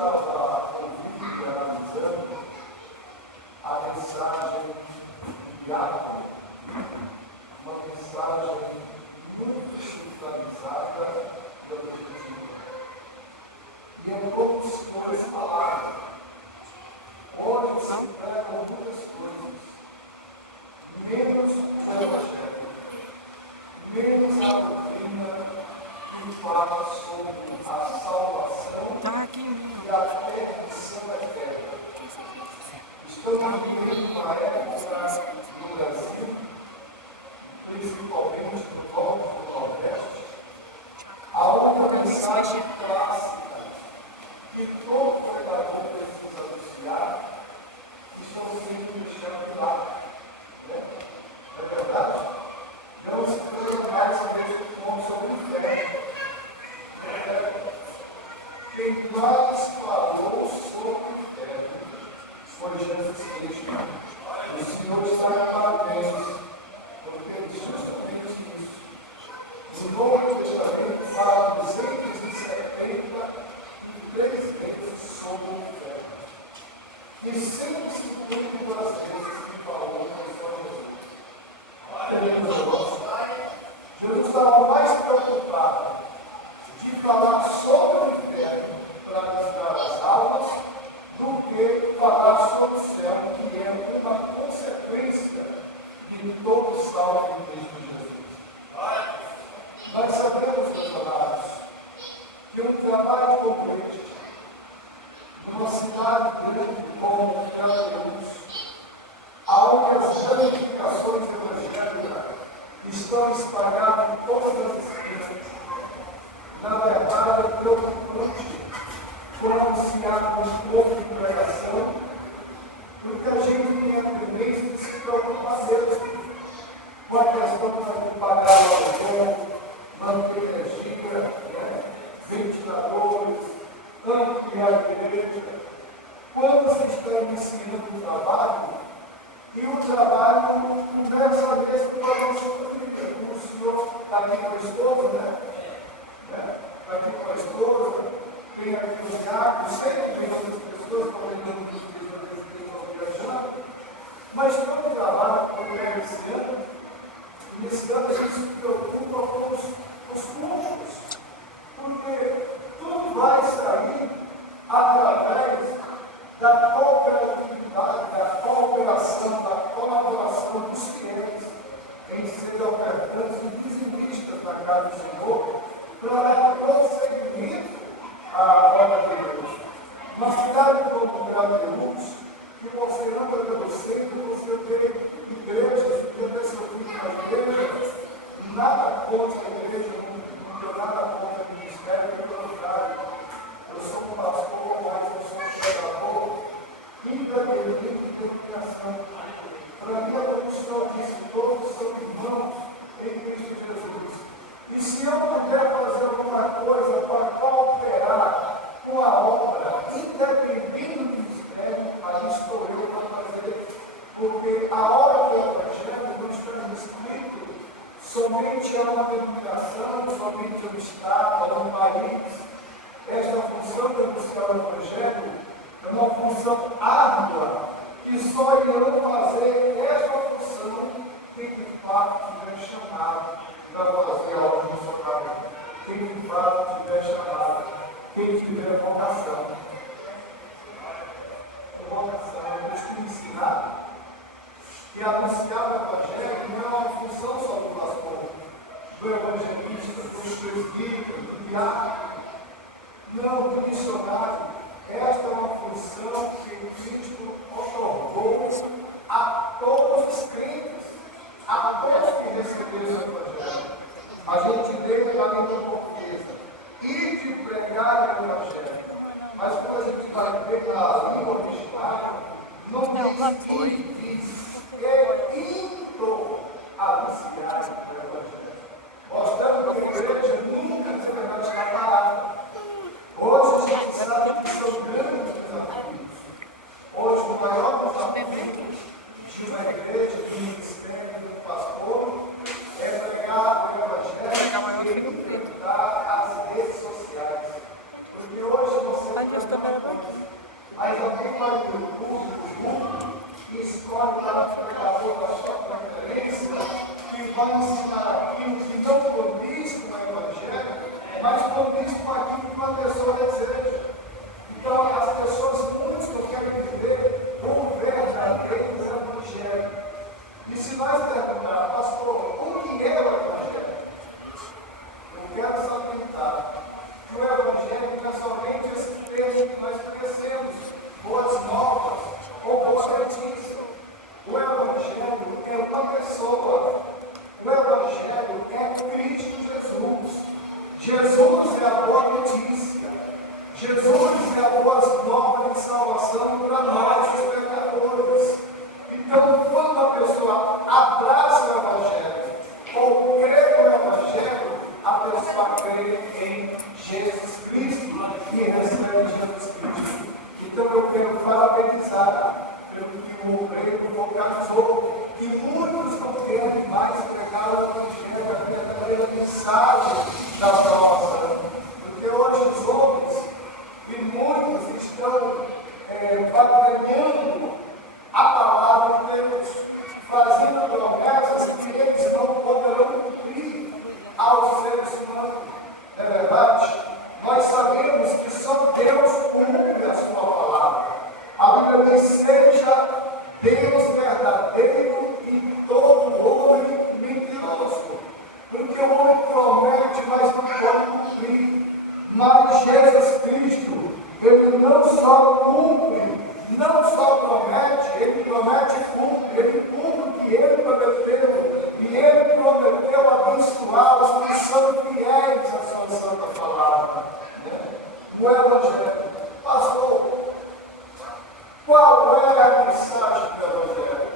estava ouvindo e analisando a mensagem de Iago, uma mensagem muito espiritualizada e objetiva. E é como se fosse palavra. Hoje se pregam muitas coisas, menos o Evangelho, menos a doutrina que fala sobre a salvação e a perdição eterna. Estamos vivendo uma época no Brasil, principalmente no norte e no nordeste, aonde a mensagem clássica que todo pregador precisa anunciar estão sendo deixados de lado. É verdade? Não se trata mais sobre o inferno. Quem mais falou sobre o inferno foi Jesus Cristo. O Senhor está de parabéns, porque ele diz justamente isso. No Novo Testamento fala 273 vezes sobre o inferno. E 152 vezes que falou sobre Jesus. Jesus estava mais preocupado de falar sobre o inferno para livrar as almas do que falar sobre o céu, que é uma consequência de todo salvo em Cristo Jesus. Nós sabemos, meus amados, que um trabalho como este, numa cidade grande como Crateús, onde as ramificações evangélicas estão espalhadas em todas as esquinas, na verdade é preocupante quando se abre um pouco de pregação, porque a gente tem a tendência de se preocupar mesmo com a questão de pagar o aluguel, manter energia, ventiladores, ampliar a igreja. Quando se está iniciando um trabalho, e o trabalho conversa mesmo com a nossa família, como o senhor está aqui com a esposa, está aqui com a esposa, tem aqui os gatos, sempre tem outras pessoas, comentando com os filhos que estão viajando, mas todo o trabalho, como é iniciando, a gente se preocupa com os custos, porque tudo vai sair através da cooperatividade, da cooperação, da colaboração dos fiéis em ser ofertantes e dizimistas na casa do Senhor, para dar prosseguimento à obra de Deus. Uma cidade como Crateús, que você anda pelo centro, você vê igrejas, que até seu filho na igreja, nada contra a igreja, não tenho nada contra o ministério, pelo contrário. Eu sou um pastor, mas eu sou um pregador, independente de denominação. Para mim, como o Senhor disse, todos são irmãos em Cristo Jesus. E se eu puder fazer alguma coisa para cooperar com a obra, independente do ministério, aí estou eu para fazer. Porque a obra do Evangelho não está escrito somente a uma denominação, somente a um estado, a um país. Esta função de anunciar o Evangelho é uma função árdua, que só irão fazer esta função quem de fato tiver chamado para fazer a obra missionária, quem de fato tiver chamado, quem tiver vocação. A vocação é para ensinar e anunciar o Evangelho não é uma função só do pastor, do evangelista, do presbítero, do diácono. Não, do missionário. Esta é uma função que Cristo otorgou a todos os crentes, a todos que receberam o Evangelho. A gente lê na língua portuguesa e de pregar o Evangelho. Mas quando a gente vai ver na língua original, não diz e diz, é indo anunciar o Evangelho. Mostrando que a igreja nunca deverá estar parada. Hoje a gente sabe que são grandes desafios. Hoje o maior desafio de uma igreja, de um ministério, de um pastor, é pregar o Evangelho e enfrentar as redes sociais. Porque hoje você ensinar aquilo que não condiz com o Evangelho, mas condiz com aquilo que uma pessoa deseja. Então, as pessoas, muitos que querem viver o verdadeiro Evangelho. E se nós perguntar, pastor, o que é o Evangelho? Eu quero salientar que o Evangelho não é somente esse termo que nós conhecemos, boas novas ou boa notícia. O Evangelho é uma pessoa. O Evangelho é Cristo Jesus. Jesus é a boa notícia. Jesus é a boa nova de salvação para nós, os pecadores. Então, quando a pessoa abraça o Evangelho ou crê no Evangelho, a pessoa crê em Jesus Cristo e recebe Jesus Cristo. Então, eu quero parabenizar pelo que o Grego vocalizou, que muitos não querem mais pregar o Evangelho, a verdadeira mensagem da salvação. Porque hoje os homens e muitos estão batalhando a palavra de Deus, fazendo promessas que eles não poderão cumprir aos seres humanos. É verdade? Nós sabemos que só Deus cumpre a sua palavra. A Bíblia diz: seja Deus verdadeiro e todo homem mentiroso. Porque o homem promete, mas não pode cumprir. Mas Jesus Cristo, Ele não só cumpre, não só promete, Ele promete e cumpre. Ele cumpre o que Ele prometeu. E Ele prometeu abençoar os que são fiéis à sua santa palavra. O Evangelho. Pastor, qual é a mensagem do Evangelho?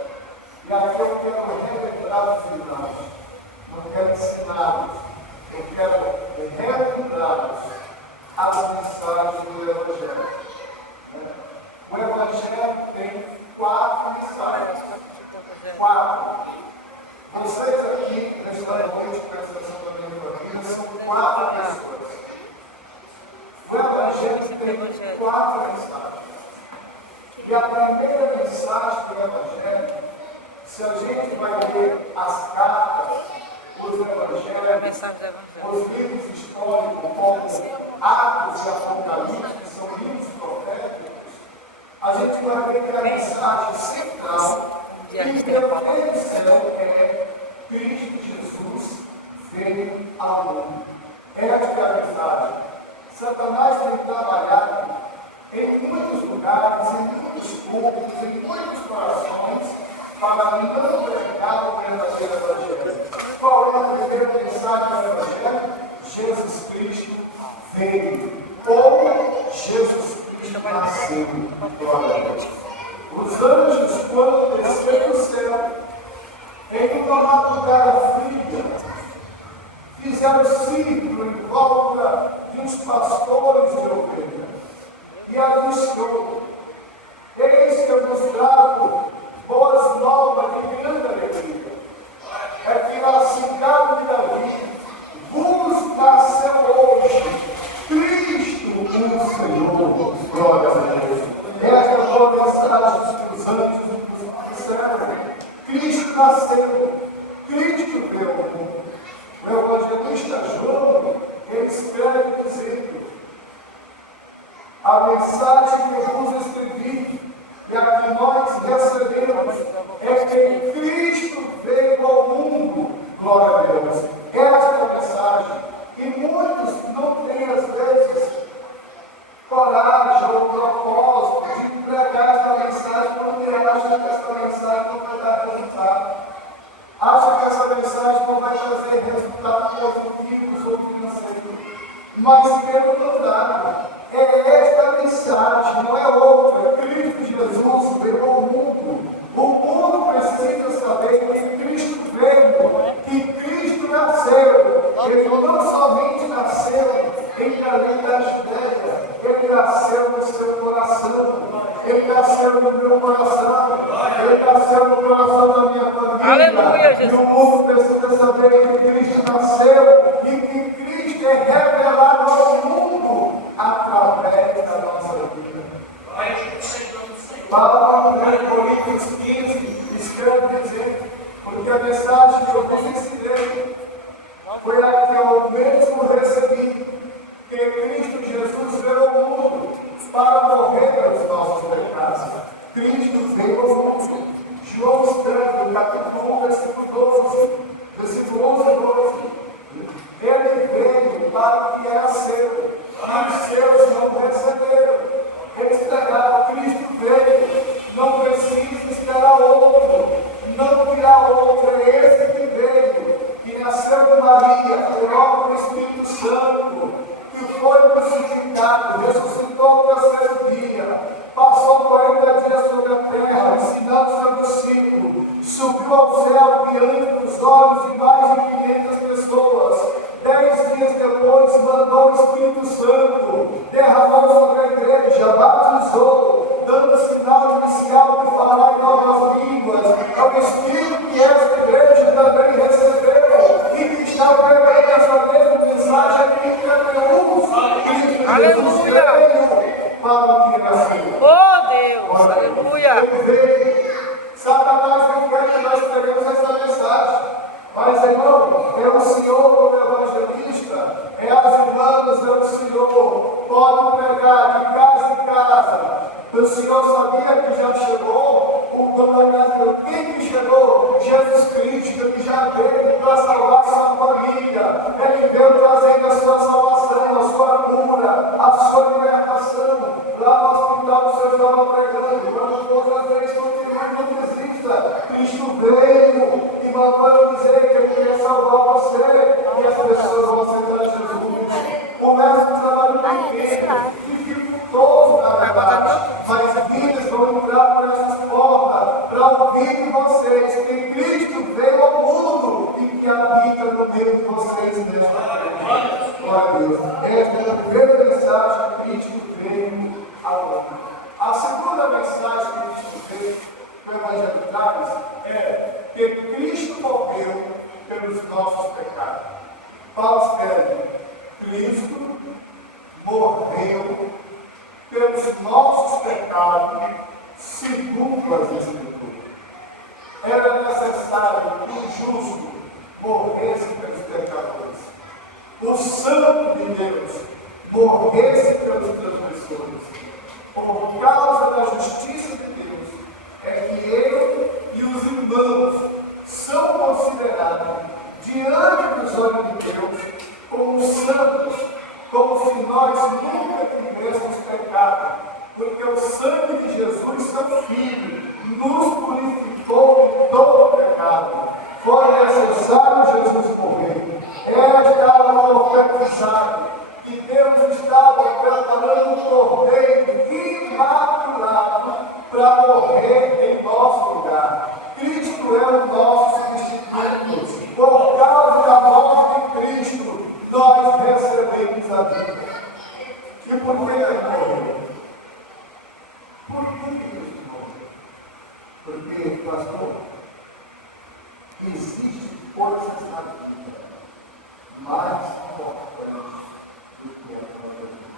E aqui eu quero relembrar os irmãos. Não quero ensiná-los. Eu quero relembrar-los as mensagens do Evangelho. O Evangelho tem 4 mensagens. 4. Vocês aqui, nesta noite, presta atenção da minha família, são 4 pessoas. O Evangelho tem 4 mensagens. E a primeira mensagem do Evangelho, se a gente vai ler as cartas, os Evangelhos, os livros históricos, como Atos e Apocalipse, que são livros proféticos, a gente vai ver que a mensagem central que Deus céu é Cristo Jesus veio ao mundo. Esta é a mensagem. Satanás tem trabalhado em muitos lugares, em muitos públicos, em muitos corações, para não pregar o verdadeiro Evangelho. Qual é a primeira mensagem do Evangelho? Jesus Cristo veio, ou Jesus Cristo nasceu. Glória a Deus. Os anjos, quando desceram do céu, em uma madrugada fria, fizeram círculo em volta de uns pastores de ovelha e anunciou: eis que eu vos trago boas novas de grande alegria. É que na cidade de Davi vos nasceu hoje Cristo o Senhor. Glória a Deus. Esta é a boa mensagem que os anjos disseram. Cristo nasceu, Cristo veio ao mundo. O evangelista João, ele escreve dizendo: a mensagem que eu vos escrevi e a que nós recebemos é que Cristo veio ao mundo. Glória a Deus. Esta é a mensagem. E muitos não têm, às vezes, coragem ou propósito de pregar esta mensagem, porque acham que esta mensagem não vai dar resultado. Acham que essa mensagem não vai trazer resultados positivos ou financeiros. Mas, pelo contrário, é esta mensagem, não é outra. É Cristo Jesus veio ao mundo. O mundo precisa saber que Cristo veio, que Cristo nasceu. Ele não somente nasceu em Belém da Judéia, ele nasceu no seu coração, ele nasceu no meu coração, ele nasceu no coração da minha família. Aleluia, Jesus. E o mundo precisa saber que Cristo nasceu e que Cristo é revelado ao mundo através da nossa vida. Paulo, em Coríntios 15, escreve dizendo: porque a mensagem que eu vos ensinei foi a que eu mesmo recebi, que Cristo Jesus veio ao mundo para morrer pelos nossos pecados. Cristo veio ao mundo. João escreve, no capítulo 1, versículo 12, versículo 11 e 12. Ele veio para o que era seu, e os seus não receberam. Eles pregaram, Cristo veio, não precisa esperar outro, não virá outro, é esse que veio, que nasceu de Maria, por obra do Espírito Santo, que foi crucificado, ressuscitou no terceiro dia, passou 40 dias sobre a terra, ensinando seus discípulos, subiu ao céu diante dos olhos de mais de 500 pessoas. 10 dias depois mandou o Espírito Santo, derramou sobre a igreja, batizou, dando sinal inicial de falar em novas línguas. É o Espírito que esta igreja também recebeu e que está pregando essa mesma mensagem aqui em Cateús. Aleluia! Para o que nasceu. Oh Deus! Aleluia! Satanás não quer que nós preguemos essa mensagem. Mas, irmão, é o Senhor como evangelista, é as irmãs, é o Senhor, pode pregar de casa em casa. O Senhor sabia que já chegou o dono. Quem que chegou? Jesus Cristo, que já veio para salvar a sua família. Ele veio trazendo a sua salvação, a sua cura, a sua libertação. Lá no hospital o Senhor estava pregando, quando todas as vezes não desista. Cristo veio e mandou dizer que ele quer salvar você e as pessoas vão aceitar Jesus. Começa um trabalho pequeno, dificultoso na verdade, mas vidas vão entrar por essas portas para ouvir de vocês que Cristo veio ao mundo e que habita no meio de vocês nesta terra. Glória a Deus. Esta é a primeira mensagem que Cristo veio ao mundo. A segunda mensagem que Cristo veio para o Evangelho traz é que Cristo morreu pelos nossos pecados. Paulo escreve, Cristo morreu pelos nossos pecados, segundo as Escrituras. Era necessário que o justo morresse pelos pecadores. O santo de Deus morresse pelos transgressores. Por causa da justiça de Deus, é que eu e os irmãos são considerados diante dos olhos de Deus como santos, como se nós nunca tivéssemos pecado, porque o sangue de Jesus, seu Filho, nos purificou de todo pecado. Foi necessário Jesus morrer. Estava profetizado que Deus estava preparando um cordeiro imaculado para morrer em nosso lugar. Cristo é o nosso substituto. Por causa da morte de Cristo, nós recebemos a vida. E por que ele morreu? Por que Cristo morreu? Porque, pastor, existem coisas na vida mais importantes do que a própria vida.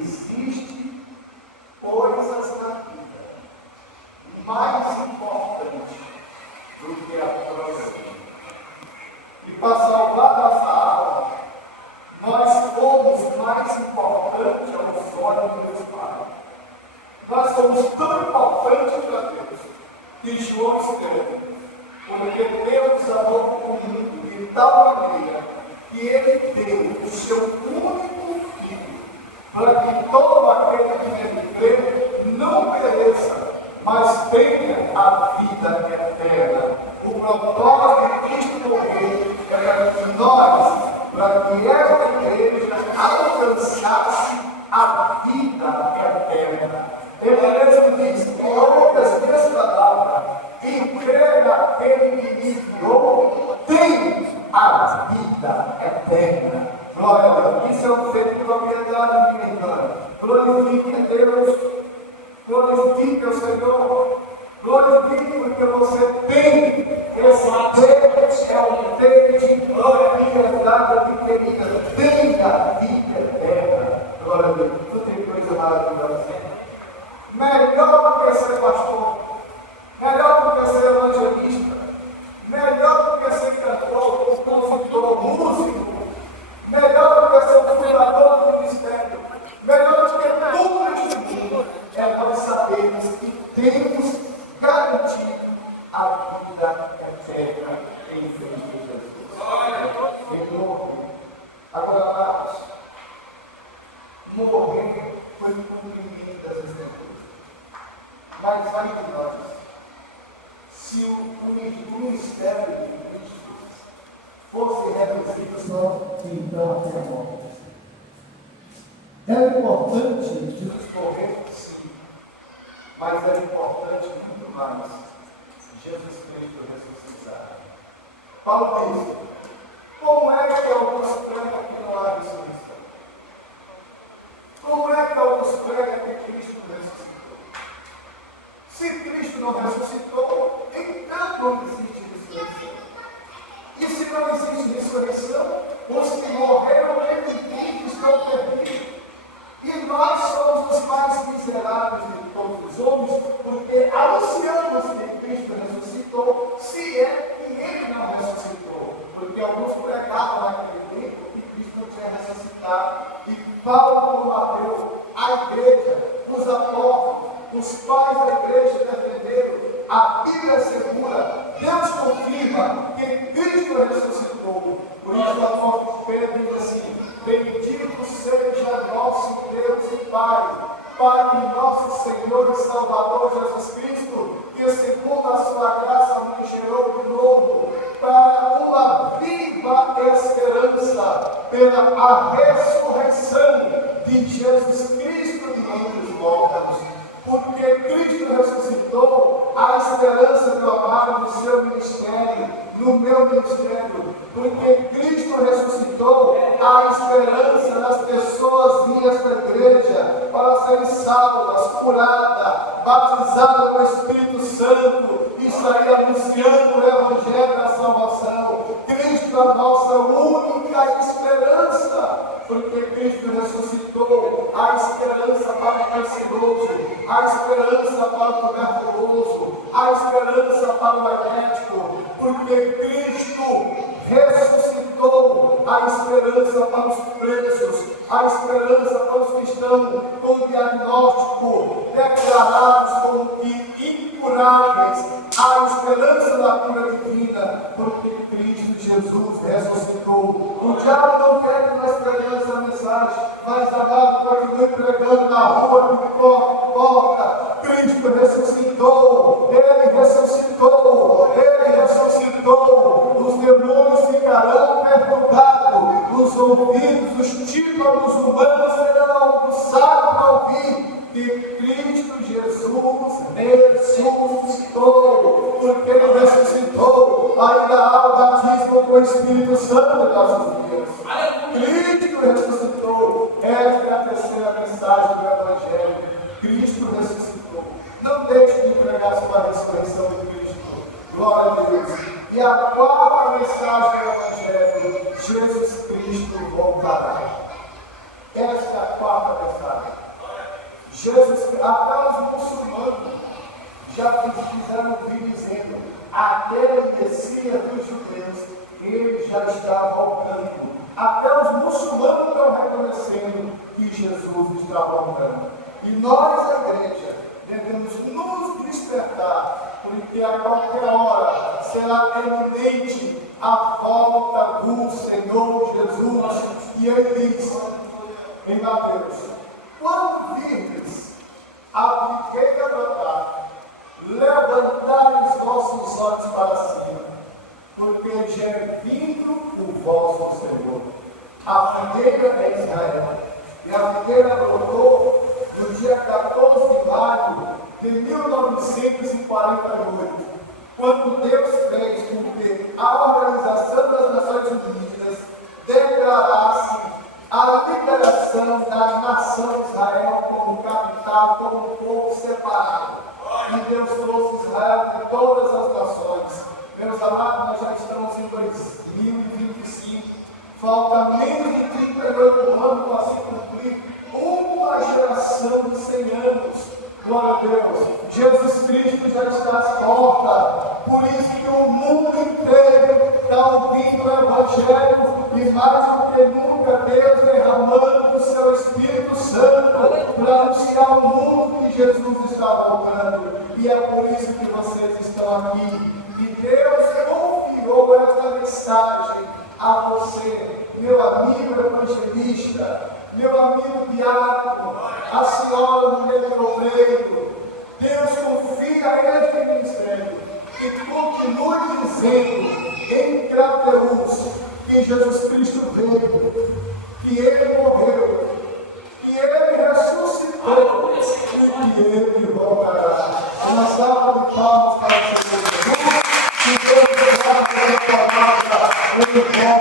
Existem coisas na vida mais importantes do que a própria vida. E para salvar nossa alma, nós fomos mais importantes aos olhos de Deus Pai. Nós somos tão importantes para Deus que João escreve, porque Deus amou o mundo de tal maneira que Ele deu o seu único Filho, para que todo aquele que nele crê não pereça, mas tenha a vida eterna. O propósito de Cristo morrer é para que nós, para que esta igreja alcançasse a vida eterna. Ele mesmo diz, que ouve as minhas palavras e crê naquele que me enviou, tem a vida eterna. Glória a Deus. Isso é um feito de propriedade de engano. Glorifique a Deus, glorifique o Senhor, glorifique porque você tem esse Deus, é um Deus de glória. só que então até a morte. É importante discorrer, sim, mas é importante muito mais Jesus Cristo ressuscitar. Paulo diz: como é que alguns pregam que não há ressurreição? Como é que alguns pregam que Cristo ressuscitou? Se Cristo não ressuscitou, então não existe ressurreição. E se não existe ressurreição, os que morreram em Cristo estão perdidos. E nós somos os mais miseráveis de todos os homens, porque anunciamos que Cristo ressuscitou, se é que Ele não ressuscitou. Porque alguns pregavam naquele tempo que Cristo não tinha ressuscitado. E Paulo combateu a igreja, os apóstolos, os pais da igreja defenderam. A Bíblia segura, Deus confirma que Cristo ressuscitou. Por isso o apóstolo Pedro diz assim: bendito seja nosso Deus e Pai, Pai de nosso Senhor e Salvador Jesus Cristo, que segundo a sua graça nos gerou de novo para uma viva esperança pela a ressurreição de Jesus Cristo de entre os mortos. Porque Cristo ressuscitou, a esperança do amado no seu ministério, no meu ministério. Porque Cristo ressuscitou, a esperança das pessoas vindas da igreja para serem salvas, curadas, batizadas com o Espírito Santo e sair anunciando o Evangelho da salvação. Cristo é a nossa única esperança. Porque Cristo ressuscitou, a esperança para o carceroso, a esperança para o tuberculoso, a esperança para o elétrico. Porque Cristo ressuscitou, a esperança para os presos, a esperança para os que estão com diagnóstico declarados como que incuráveis, a esperança da cura divina, porque Cristo Jesus ressuscitou. O diabo não quer que nós pregamos essa mensagem, mas agora continue pregando na rua, de porta em porta. Cristo ressuscitou, Ele ressuscitou, Ele ressuscitou. Os demônios ficarão perturbados, os ouvidos, os tímpanos humanos serão aguçados para ouvir que Cristo Jesus ressuscitou. Porque Ele ressuscitou, ainda há o batismo com o Espírito Santo em nossos dias. Cristo ressuscitou. Esta é a terceira mensagem do Evangelho. Cristo ressuscitou. Não deixe de pregar sobre a ressurreição de Cristo. Glória a Deus. E a quarta mensagem do Evangelho: Jesus Cristo voltará. Esta é a quarta mensagem. Até os muçulmanos já fizeram um vídeo dizendo: aquele Messias dos judeus, ele já está voltando. Até os muçulmanos estão reconhecendo que Jesus está voltando. E nós, a igreja, devemos nos despertar, porque a qualquer hora será evidente a volta do Senhor Jesus. E Ele diz em Mateus: quando virdes a figueira brotar, levantai os vossos olhos para cima, porque já é vindo o vosso Senhor. A figueira é Israel, e a figueira brotou no dia 14 de maio de 1948, quando Deus fez com que a Organização das Nações Unidas declarasse a liberação da nação de Israel como capital, como um povo separado. E Deus trouxe Israel de todas as nações. Meus amados, nós já estamos em 2025. Falta menos de 38 anos para se cumprir uma geração de 100 anos. Glória a Deus. Jesus Cristo já está às portas. Por isso que o mundo inteiro está ouvindo o Evangelho. E mais do que nunca, Deus derramando do seu Espírito Santo para anunciar ao mundo que Jesus está voltando. E é por isso que vocês estão aqui. E Deus confiou esta mensagem a você, meu amigo evangelista, meu amigo diácono, a senhora do metroleiro. Deus confia a este ministério e continue dizendo em Crateus que que Jesus Cristo veio, que Ele morreu, que Ele ressuscitou e que Ele voltará. Uma salva de palmas para o Senhor Jesus, que Deus graças a palavra, Ele volta.